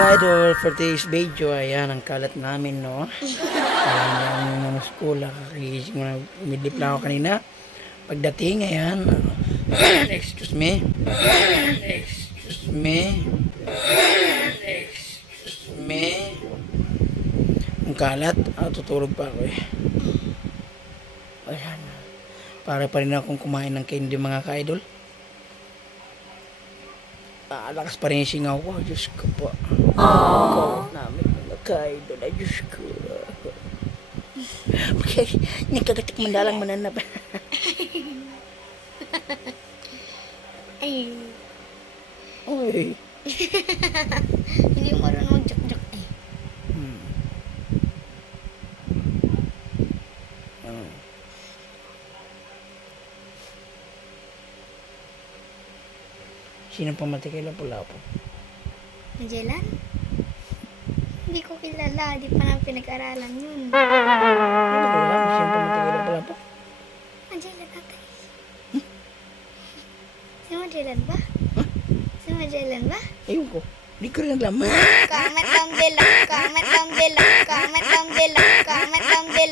Idol, for today's video, ayan, ang kalat namin, no? Ayan, yung school, kakagising mo na, umidlip lang ako kanina. Pagdating, ayan, excuse me, excuse me, excuse me, ang kalat, tutulog pa ako eh. Ayan, para pa rin akong kumain ng candy mga ka-idol. Lakas pa rin yung singaw ko. Diyos ko po. Kalat namin mga ka-idol. Ay, Diyos ko. Okay, nagkagatik mandalang mananap. Ay. Uy. Hindi mo marunong mag-joke-joke eh. Sino pamatay kay Lapu-Lapu? Magellan? Hindi ko kilala. Di pa namin pinag-aralan yun. Ano ko lang? Sino pamatay kay Lapu-Lapu? Magellan ata. Si Magellan ba? Si Magellan ba? Ayun ko. Hindi ko rin naglaman. Comment down below. Comment down below. Comment down below. Comment down below.